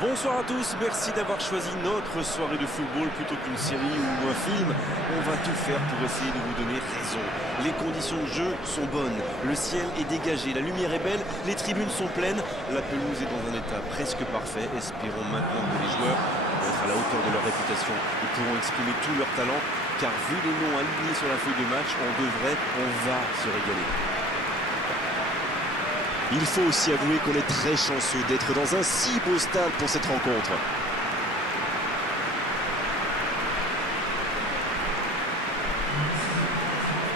Bonsoir à tous, merci d'avoir choisi notre soirée de football plutôt qu'une série ou un film. On va tout faire pour essayer de vous donner raison. Les conditions de jeu sont bonnes, le ciel est dégagé, la lumière est belle, les tribunes sont pleines, la pelouse est dans un état presque parfait. Espérons maintenant que les joueurs vont être à la hauteur de leur réputation et pourront exprimer tout leur talent, car vu les noms alignés sur la feuille de match, on va se régaler. Il faut aussi avouer qu'on est très chanceux d'être dans un si beau stade pour cette rencontre.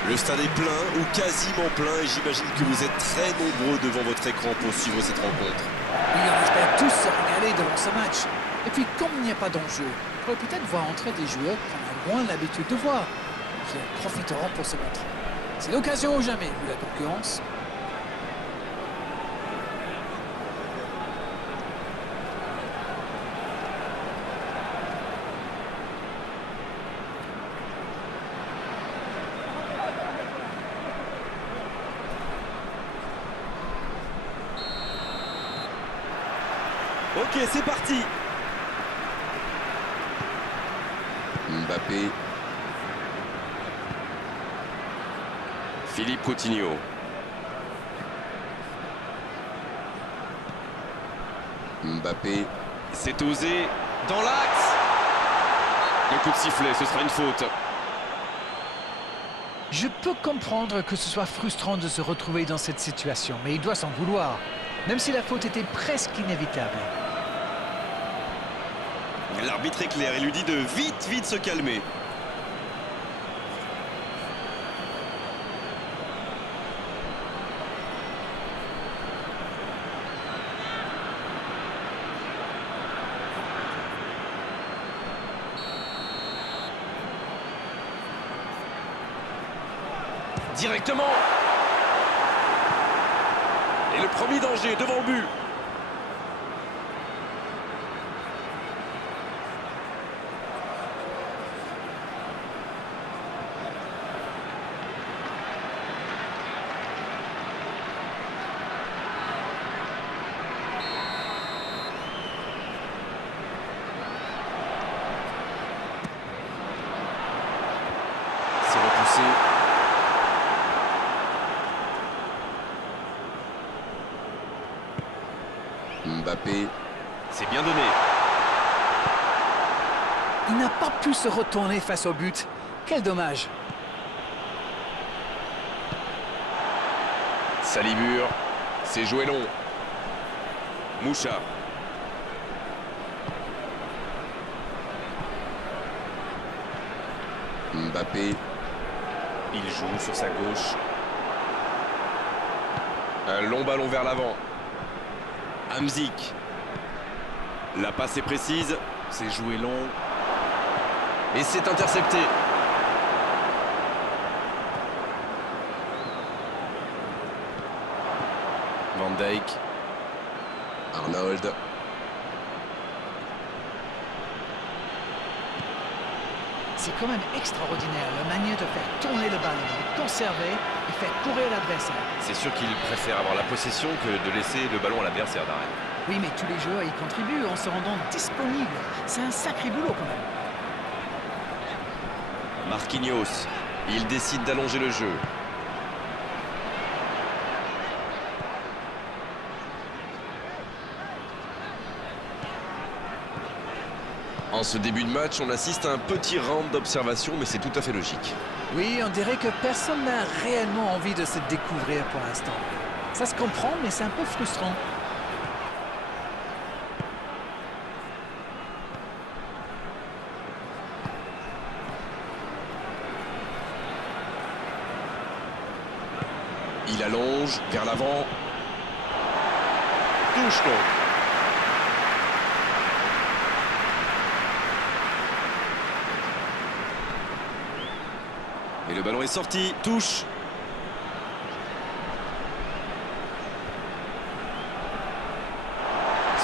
Le stade est plein ou quasiment plein et j'imagine que vous êtes très nombreux devant votre écran pour suivre cette rencontre. Oui, on espère tous se régaler devant ce match. Et puis, comme il n'y a pas d'enjeu, on pourrait peut-être voir entrer des joueurs qu'on a moins l'habitude de voir, qui en profiteront pour se montrer. C'est l'occasion ou jamais, vu la concurrence. Ok, c'est parti. Mbappé. Philippe Coutinho. Mbappé. C'est osé. Dans l'axe. Le coup de sifflet, ce sera une faute. Je peux comprendre que ce soit frustrant de se retrouver dans cette situation, mais il doit s'en vouloir, même si la faute était presque inévitable. L'arbitre est clair, il lui dit de vite se calmer. Directement. Et le premier danger devant le but. C'est repoussé. Mbappé. C'est bien donné. Il n'a pas pu se retourner face au but. Quel dommage. Salibur. C'est joué long. Moucha. Mbappé. Il joue sur sa gauche. Un long ballon vers l'avant. Hamzik. La passe est précise. C'est joué long. Et c'est intercepté. Van Dijk. Arnold. C'est quand même extraordinaire la manière de faire tourner le ballon, de conserver et faire courir l'adversaire. C'est sûr qu'il préfère avoir la possession que de laisser le ballon à l'adversaire, Darren. Oui, mais tous les joueurs y contribuent en se rendant disponibles. C'est un sacré boulot quand même. Marquinhos. Il décide d'allonger le jeu. En ce début de match, on assiste à un petit round d'observation, mais c'est tout à fait logique. Oui, on dirait que personne n'a réellement envie de se découvrir pour l'instant. Ça se comprend, mais c'est un peu frustrant. Il allonge vers l'avant. Touche donc. Et le ballon est sorti. Touche.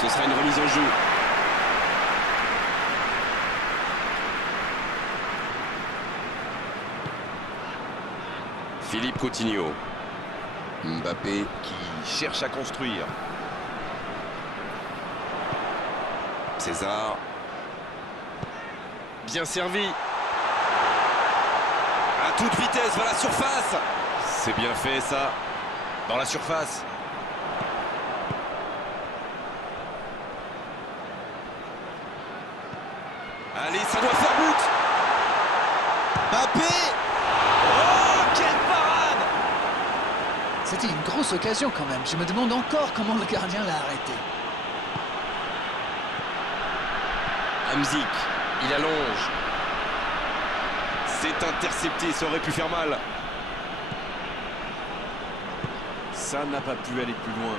Ce sera une remise en jeu. Philippe Coutinho. Mbappé qui cherche à construire. César. Bien servi. À toute vitesse vers la surface. C'est bien fait ça. Dans la surface. Allez, ça doit faire but. Mbappé. Oh, quelle parade! C'était une grosse occasion quand même. Je me demande encore comment le gardien l'a arrêté. Hamzik, il allonge. C'est intercepté, ça aurait pu faire mal. Ça n'a pas pu aller plus loin.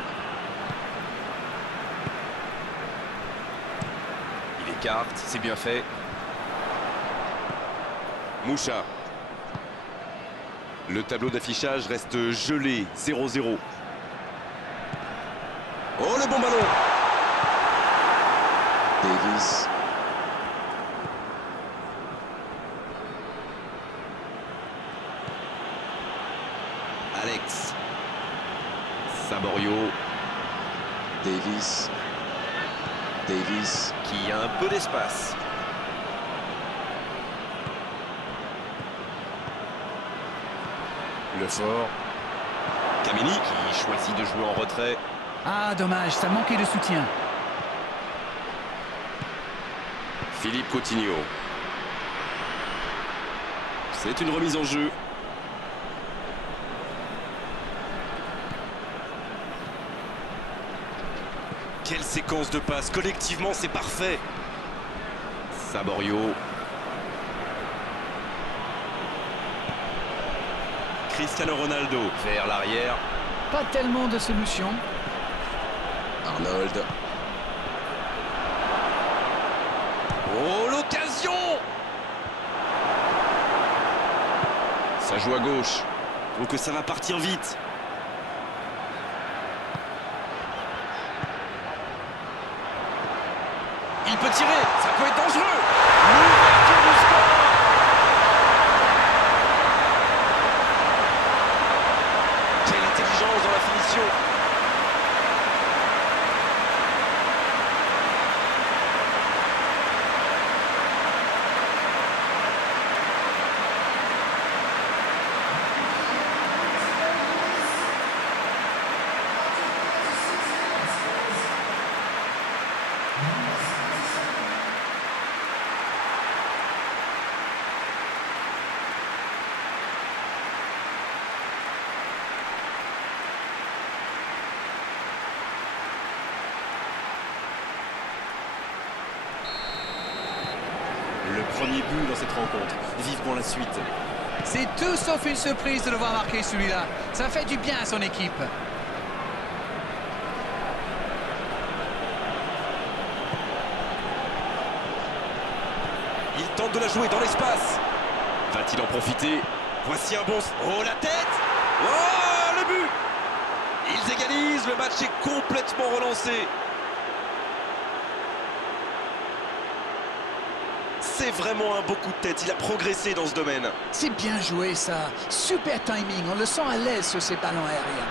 Il écarte, c'est bien fait. Moucha. Le tableau d'affichage reste gelé, 0-0. Oh, le bon ballon. Davis. Alex. Saborio. Davis. Davis. Qui a un peu d'espace. Le fort. Kameni qui choisit de jouer en retrait. Ah, dommage, ça manquait de soutien. Philippe Coutinho. C'est une remise en jeu. Quelle séquence de passes. Collectivement, c'est parfait. Saborio. Cristiano Ronaldo. Vers l'arrière. Pas tellement de solutions. Arnold. Oh, l'occasion! Ça joue à gauche. Donc ça va partir vite. Il peut tirer, ça peut être dangereux. L'ouverture du score. Quelle intelligence dans la finition. Le premier but dans cette rencontre. Vivement la suite. C'est tout sauf une surprise de le voir marquer celui-là. Ça fait du bien à son équipe. Il tente de la jouer dans l'espace. Va-t-il en profiter? Voici un bon... Oh, la tête! Oh, le but! Ils égalisent, le match est complètement relancé. C'est vraiment un beau coup de tête, il a progressé dans ce domaine. C'est bien joué ça. Super timing, on le sent à l'aise sur ces ballons aériens.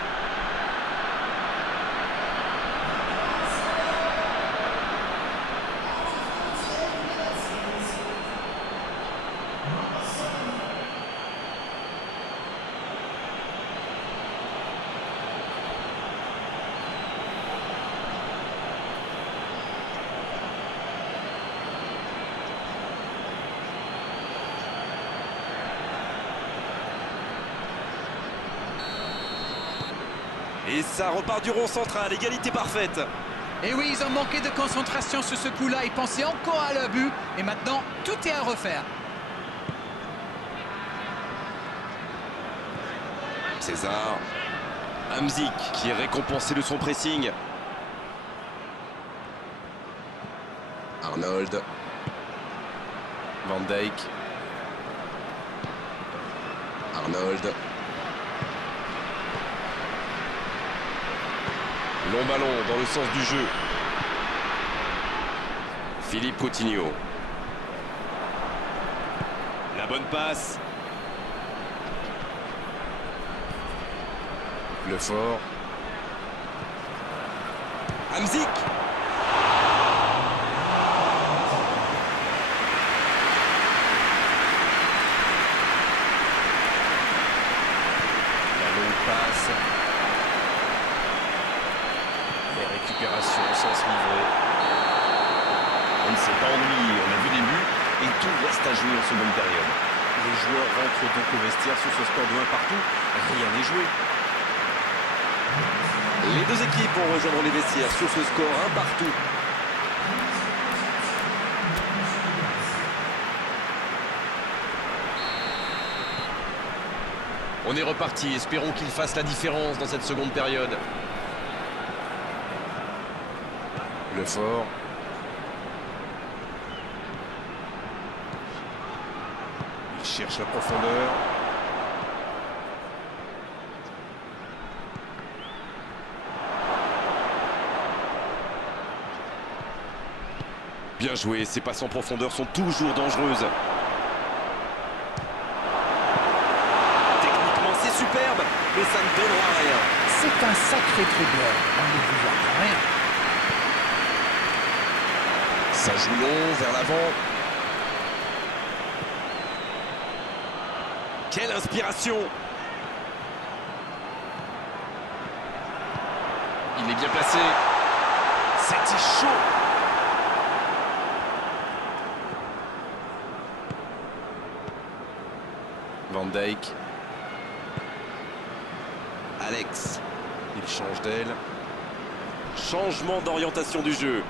Et ça repart du rond central, égalité parfaite. Et oui, ils ont manqué de concentration sur ce coup-là. Ils pensaient encore à leur but. Et maintenant, tout est à refaire. César. Hamzik qui est récompensé de son pressing. Arnold. Van Dijk. Arnold. Long ballon dans le sens du jeu. Philippe Coutinho. La bonne passe. Le fort. Hamzik. défense livrée. On ne s'est pas ennuyé, on a vu des buts et tout reste à jouer en seconde période. Les joueurs rentrent donc au vestiaire sur ce score de 1 partout, rien n'est joué. Les deux équipes vont rejoindre les vestiaires sur ce score 1 partout. On est reparti, espérons qu'il fasse la différence dans cette seconde période. Le fort. Il cherche la profondeur. Bien joué, ces passes en profondeur sont toujours dangereuses. Techniquement c'est superbe, mais ça ne donnera rien. C'est un sacré troubleur. On ne vous voit rien. Ça joue long vers l'avant. Quelle inspiration! Il est bien placé. C'était chaud! Van Dijk. Alex, Il change d'aile. changement d'orientation du jeu.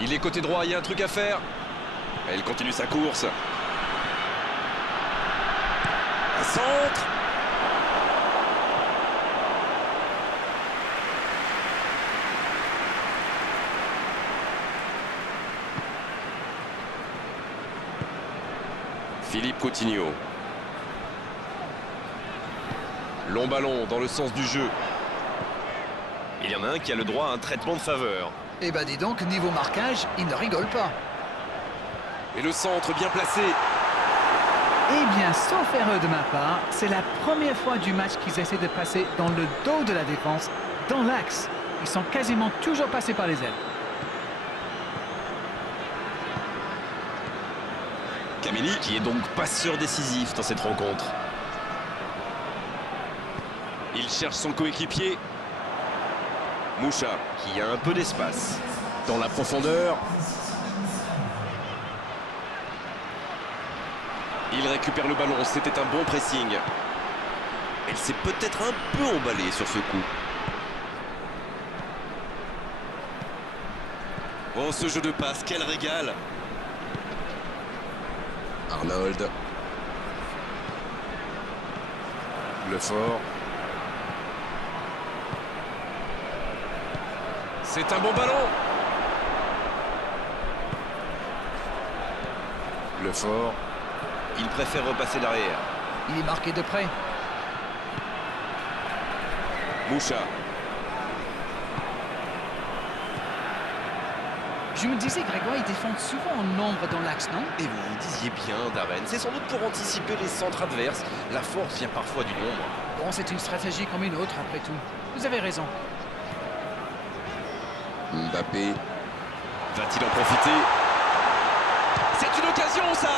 Il est côté droit, il y a un truc à faire. Elle continue sa course. Un centre! Philippe Coutinho. Long ballon dans le sens du jeu. Il y en a un qui a le droit à un traitement de faveur. Eh ben dis donc, niveau marquage, il ne rigole pas. Et le centre bien placé. Eh bien, sauf erreur de ma part, c'est la première fois du match qu'ils essaient de passer dans le dos de la défense, dans l'axe. Ils sont quasiment toujours passés par les ailes. Kameni qui est donc passeur décisif dans cette rencontre. Il cherche son coéquipier. Moucha. Qui a un peu d'espace. Dans la profondeur. Il récupère le ballon, c'était un bon pressing. Elle s'est peut-être un peu emballée sur ce coup. Oh, ce jeu de passe, quel régal! Arnold. Le fort. C'est un bon ballon. Le fort. Il préfère repasser derrière. Il est marqué de près. Moucha. Je me disais, Grégoire, ils défendent souvent en nombre dans l'axe, non? Et vous vous disiez bien, Darren, c'est sans doute pour anticiper les centres adverses. La force vient parfois du nombre. Bon, c'est une stratégie comme une autre, après tout. Vous avez raison. Mbappé. Va-t-il en profiter? C'est une occasion, ça!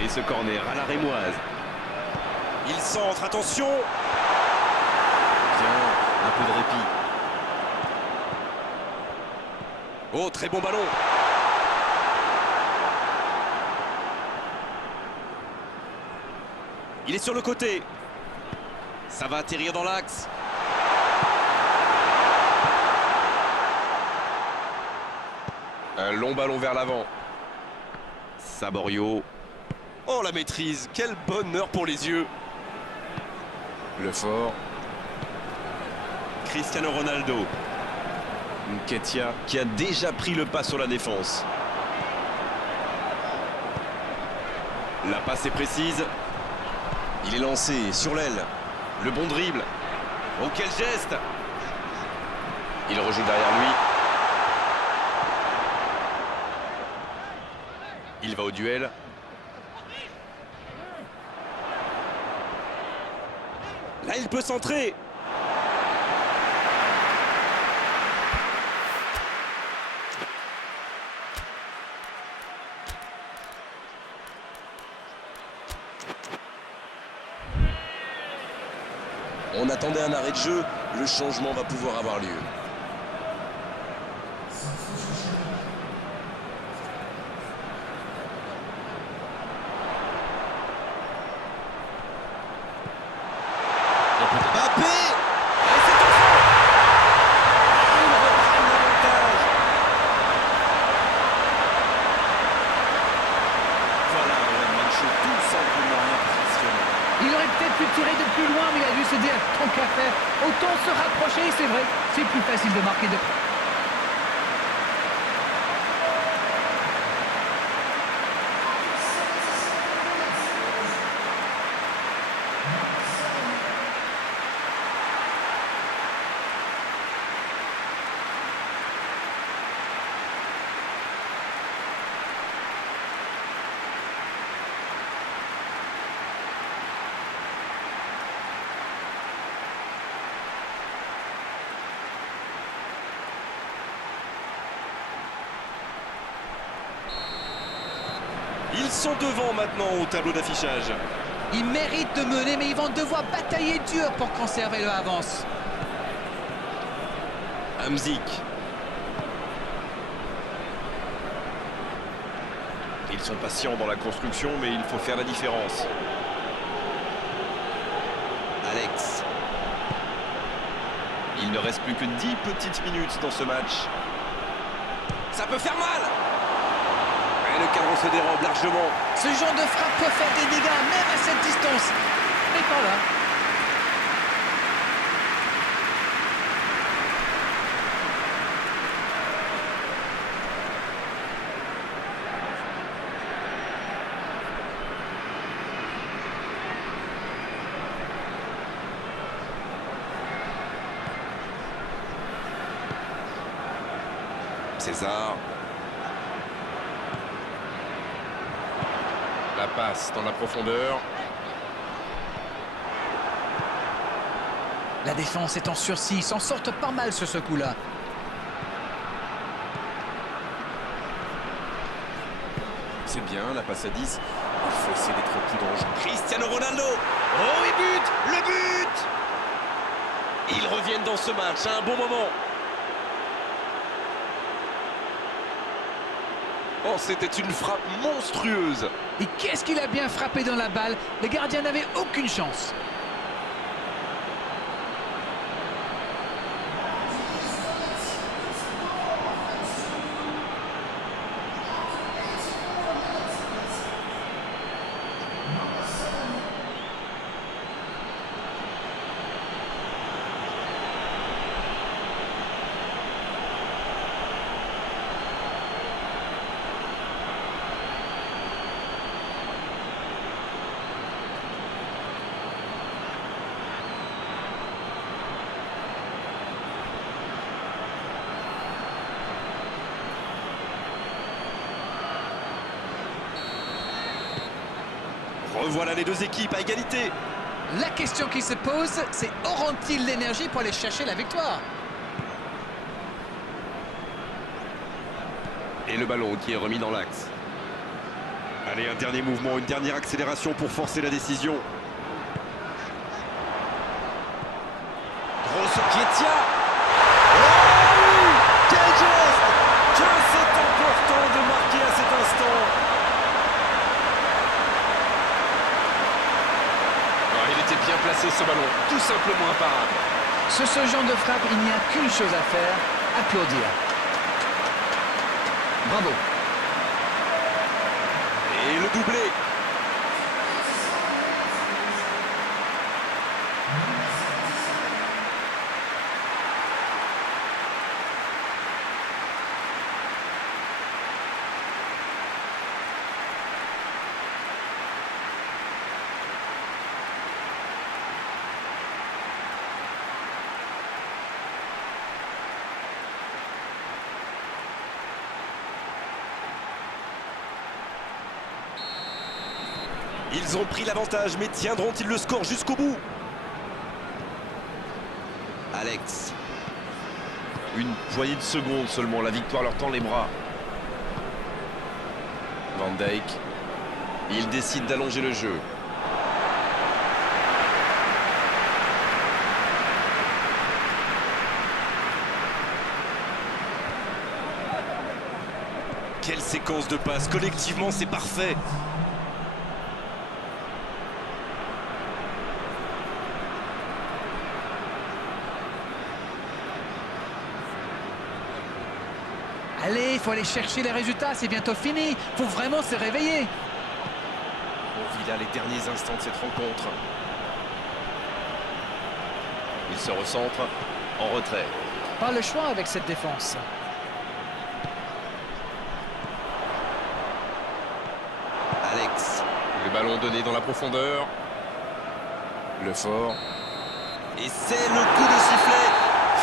Et ce corner à la rémoise. Il centre, attention! Bien, un peu de répit. Oh, très bon ballon! Il est sur le côté. Ça va atterrir dans l'axe. Un long ballon vers l'avant. Saborio. Oh, la maîtrise, quel bonheur pour les yeux. Le fort. Cristiano Ronaldo. Nketiah qui a déjà pris le pas sur la défense. La passe est précise. Il est lancé sur l'aile. Le bon dribble. Oh, quel geste! Il rejoue derrière lui. Il va au duel. Là, il peut centrer. On attendait un arrêt de jeu. Le changement va pouvoir avoir lieu. Mbappé! Et c'est au fond! Ils reprennent l'avantage. Voilà un match tout simplement impressionnant. Il aurait peut-être pu tirer de plus loin, mais il a dû se dire, tant qu'à faire, autant se rapprocher, c'est vrai. C'est plus facile de marquer de... Ils sont devant maintenant au tableau d'affichage. Ils méritent de mener, mais ils vont devoir batailler dur pour conserver leur avance. Hamzik. Ils sont patients dans la construction, mais il faut faire la différence. Alex. Il ne reste plus que 10 petites minutes dans ce match. Ça peut faire mal! Et le cadre se dérobe largement. Ce genre de frappe peut faire des dégâts, même à cette distance. Mais pas là. César. La passe dans la profondeur. La défense est en sursis, ils s'en sortent pas mal sur ce coup-là. C'est bien, la passe à 10. Il faut essayer d'être plus dangereux. Cristiano Ronaldo. Oh, il bute! Le but! Ils reviennent dans ce match à un bon moment. Oh, c'était une frappe monstrueuse. Et qu'est-ce qu'il a bien frappé dans la balle. Les gardiens n'avaient aucune chance. Revoilà les deux équipes à égalité. La question qui se pose, c'est auront-ils l'énergie pour aller chercher la victoire? Et le ballon qui est remis dans l'axe. Allez, un dernier mouvement, une dernière accélération pour forcer la décision. Grosso Chiesa. Oh oui! Quel geste! Que c'est important de marquer à cet instant. Il était bien placé ce ballon, tout simplement imparable. Sur ce genre de frappe, il n'y a qu'une chose à faire, applaudir. Bravo. Et le doublé. Ils ont pris l'avantage, mais tiendront-ils le score jusqu'au bout? Alex. Une poignée de secondes seulement, la victoire leur tend les bras. Van Dijk. Il décide d'allonger le jeu. Quelle séquence de passes, collectivement c'est parfait. Allez, il faut aller chercher les résultats, c'est bientôt fini. Il faut vraiment se réveiller. On vit là les derniers instants de cette rencontre. Il se recentre en retrait. Pas le choix avec cette défense. Alex. Le ballon donné dans la profondeur. Le fort. Et c'est le coup de sifflet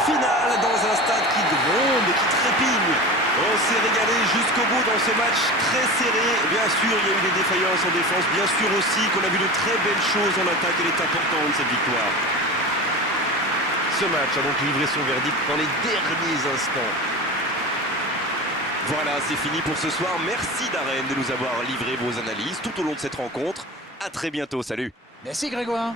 final dans un stade qui gronde et qui trépigne. On s'est régalé jusqu'au bout dans ce match très serré. Bien sûr, il y a eu des défaillances en défense. Bien sûr aussi qu'on a vu de très belles choses en attaque. Elle est importante, cette victoire. Ce match a donc livré son verdict dans les derniers instants. Voilà, c'est fini pour ce soir. Merci Darren de nous avoir livré vos analyses tout au long de cette rencontre. À très bientôt, salut. Merci Grégoire.